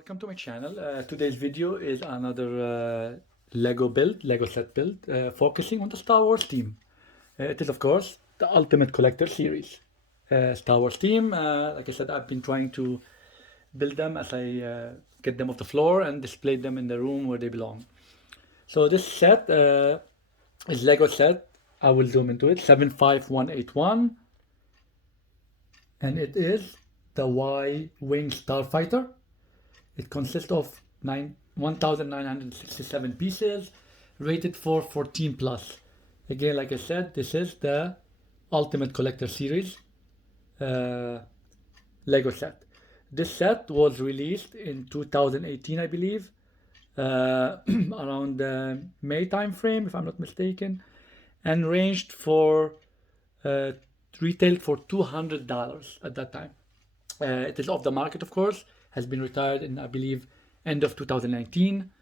Welcome to my channel. Today's video is another Lego set build, focusing on the Star Wars theme. It is, of course, the Ultimate Collector series. Star Wars theme, like I said, I've been trying to build them as I get them off the floor and display them in the room where they belong. So this set is Lego set. I will zoom into it, 75181. And it is the Y-Wing Starfighter. It consists of 1,967 pieces, rated for 14 plus. Again, like I said, this is the Ultimate Collector Series Lego set. This set was released in 2018, I believe, around the May time frame, if I'm not mistaken, and ranged for retailed for $200 at that time. It is off the market, of course. Has been retired in, I believe, end of 2019.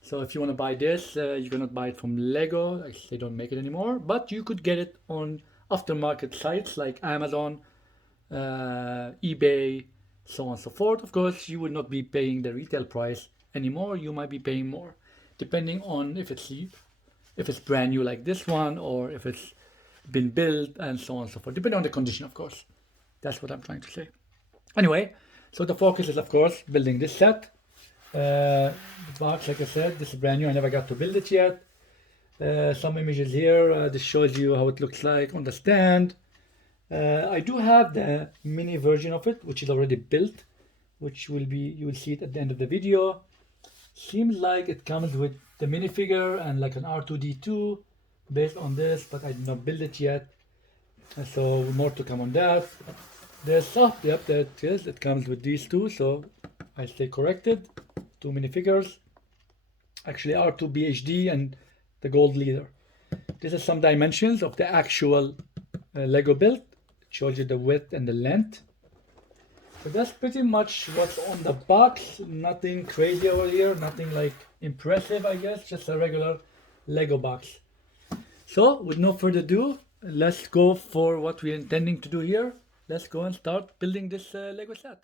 So if you want to buy this, you cannot buy it from Lego. Actually, they don't make it anymore. But you could get it on aftermarket sites like Amazon, eBay, so on and so forth. Of course, you would not be paying the retail price anymore. You might be paying more, depending on if it's brand new like this one, or if it's been built, and so on and so forth. Depending on the condition, of course. That's what I'm trying to say. Anyway. So the focus is, of course, building this set. The box, like I said, this is brand new. I never got to build it yet. Some images here. This shows you how it looks like on the stand. I do have the mini version of it, which is already built, which will be, you will see it at the end of the video. Seems like it comes with the minifigure and like an R2-D2 based on this, but I did not build it yet. So more to come on that. There's soft, yep, there it is. It comes with these two, so I stay corrected. Two minifigures. Actually, R2 BHD and the gold leader. This is some dimensions of the actual Lego build. It shows you the width and the length. So that's pretty much what's on the box. Nothing crazy over here, nothing like impressive, I guess. Just a regular Lego box. So, with no further ado, let's go for what we're intending to do here. Let's go and start building this Lego set.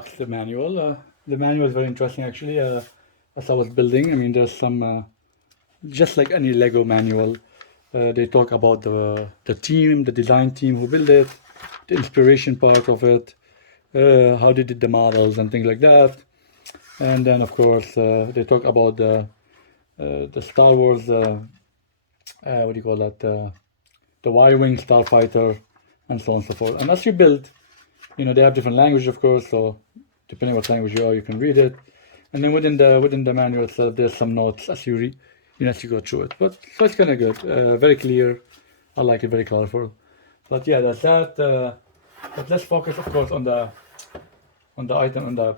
box, the manual. The manual is very interesting actually. As I was building, I mean, there's some just like any Lego manual. They talk about the team, the design team who built it, the inspiration part of it, how they did the models and things like that. And then of course they talk about the Star Wars, what do you call that? The Y-wing starfighter, and so on and so forth. And as you build, you know, they have different languages, of course. So depending what language you are, you can read it. And then within the manual itself, there's some notes as you read, you know, as you go through it. But so it's kind of good, very clear. I like it, very colorful. But yeah, that's that. But let's focus, of course, on the item, on the,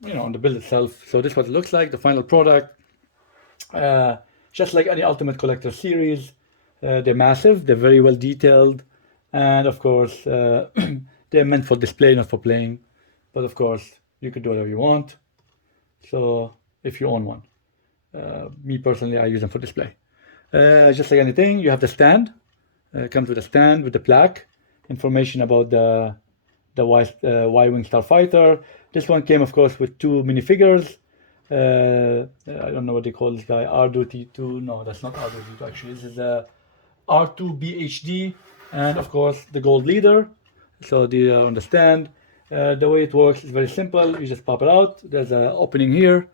you know, on the build itself. So this is what it looks like, the final product. Just like any Ultimate Collector series, they're massive, they're very well detailed, and of course they're meant for display, not for playing. But of course you could do whatever you want. So if you own one, me personally, I use them for display. Just like anything, you have the stand. Comes with a stand with the plaque, information about the Y-wing starfighter. This one came, of course, with two minifigures. I don't know what they call this guy, R2T2. No, that's not R2T2 actually. This is R2BHD, and of course the gold leader. So they on the stand. The way it works is very simple. You just pop it out. There's an opening here,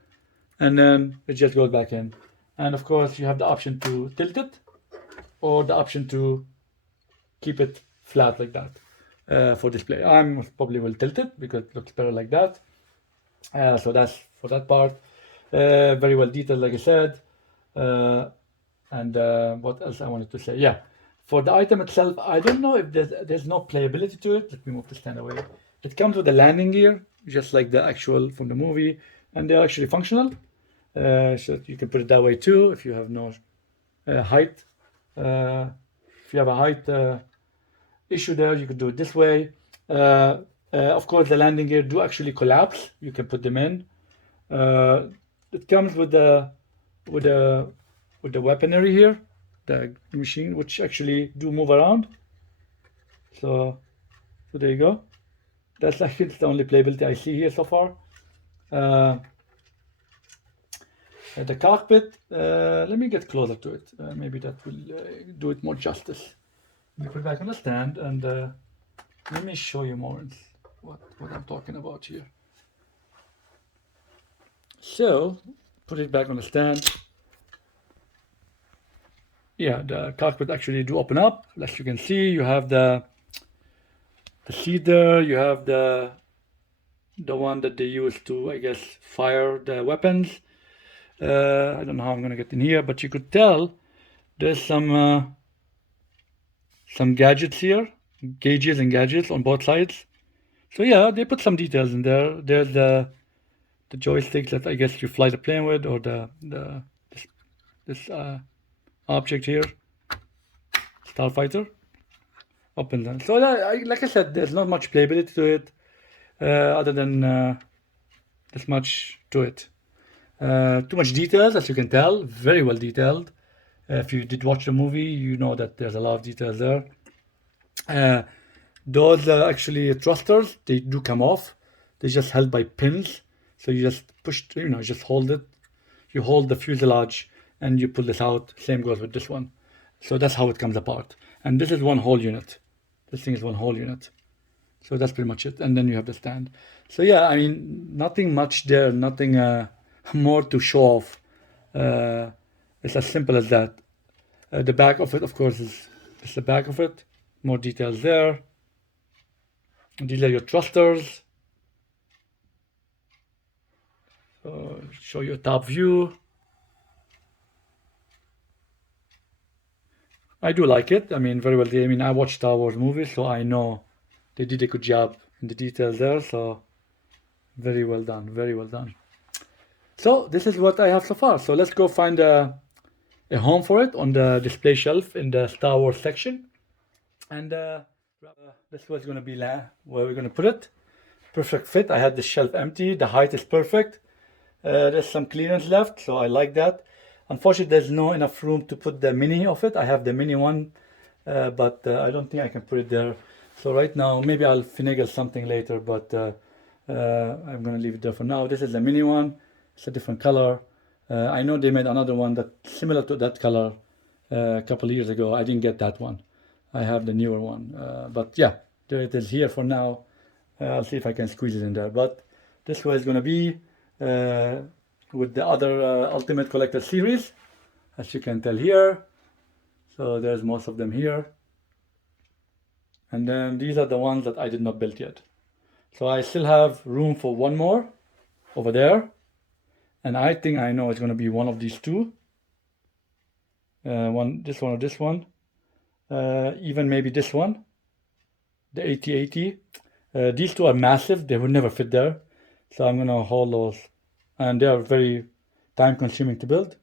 and then it just goes back in. And of course you have the option to tilt it, or the option to keep it flat like that for display. I probably will tilt it because it looks better like that. So that's for that part. Very well detailed, like I said. And what else I wanted to say? Yeah, for the item itself, I don't know if there's no playability to it. Let me move the stand away. It comes with a landing gear, just like the actual from the movie, and they're actually functional. So you can put it that way too if you have no height. If you have a height issue there, you could do it this way. Of course, the landing gear do actually collapse. You can put them in. It comes with the weaponry here, the machine, which actually do move around. So there you go. That's actually the only playability I see here so far. The cockpit, let me get closer to it. Maybe that will do it more justice. Let me put it back on the stand, and let me show you more what I'm talking about here. So put it back on the stand. Yeah, the cockpit actually do open up. As you can see, you have the seat there. You have the one that they use to, I guess, fire the weapons. I don't know how I'm gonna get in here, but you could tell there's some gadgets here, gauges and gadgets on both sides. So yeah, they put some details in there. There's the joysticks that I guess you fly the plane with, or this object here, starfighter. Open them. So like I said, there's not much playability to it, other than this much to it. Too much details, as you can tell, very well detailed. If you did watch the movie, you know that there's a lot of details there. Those actually thrusters, they do come off. They're just held by pins. So you just push, just hold it. You hold the fuselage and you pull this out. Same goes with this one. So that's how it comes apart. And this is one whole unit. This thing is one whole unit. So that's pretty much it. And then you have the stand. So yeah, I mean, nothing much there, nothing more to show off. It's as simple as that. The back of it, of course, is the back of it. More details there. These are your thrusters. So show you a top view. I do like it. I mean, very well. I mean, I watched Star Wars movies, so I know they did a good job in the details there. So very well done. Very well done. So this is what I have so far. So let's go find a home for it on the display shelf in the Star Wars section. And this is what's going to be where we're going to put it. Perfect fit. I had the shelf empty. The height is perfect. There's some clearance left, so I like that. Unfortunately, there's no enough room to put the mini of it. I have the mini one, but I don't think I can put it there. So right now, maybe I'll finagle something later, but I'm gonna leave it there for now. This is the mini one. It's a different color. I know they made another one that's similar to that color a couple of years ago. I didn't get that one. I have the newer one. But yeah, there it is here for now. I'll see if I can squeeze it in there. But this way is gonna be with the other Ultimate Collector series, as you can tell here. So there's most of them here. And then these are the ones that I did not build yet. So I still have room for one more over there. And I think I know it's going to be one of these two. This one or this one. Even maybe this one. The 8080. These two are massive. They would never fit there. So I'm going to hold those. And they are very time consuming to build.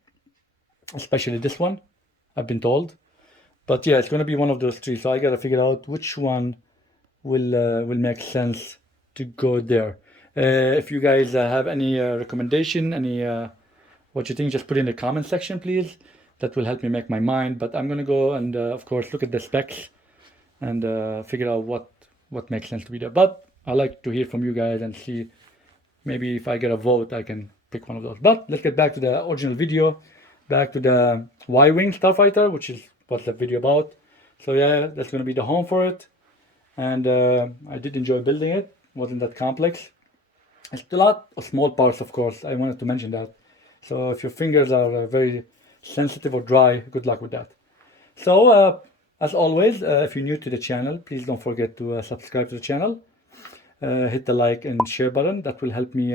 Especially this one, I've been told. But yeah, it's going to be one of those three. So I got to figure out which one will make sense to go there. If you guys have any recommendation, any what you think, just put in the comment section, please. That will help me make my mind. But I'm gonna go and of course look at the specs and figure out what makes sense to be there. But I like to hear from you guys and see maybe if I get a vote, I can pick one of those. But let's get back to the original video, back to the Y-Wing Starfighter, which is what the video about. So yeah, that's gonna be the home for it. And I did enjoy building it. Wasn't that complex. It's a lot of small parts, of course. I wanted to mention that. So if your fingers are very sensitive or dry, good luck with that. So as always, if you're new to the channel, please don't forget to subscribe to the channel. Hit the like and share button. That will help me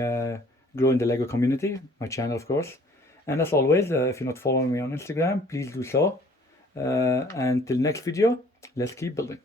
grow in the Lego community, my channel, of course. And as always, if you're not following me on Instagram, please do so. Until next video, let's keep building.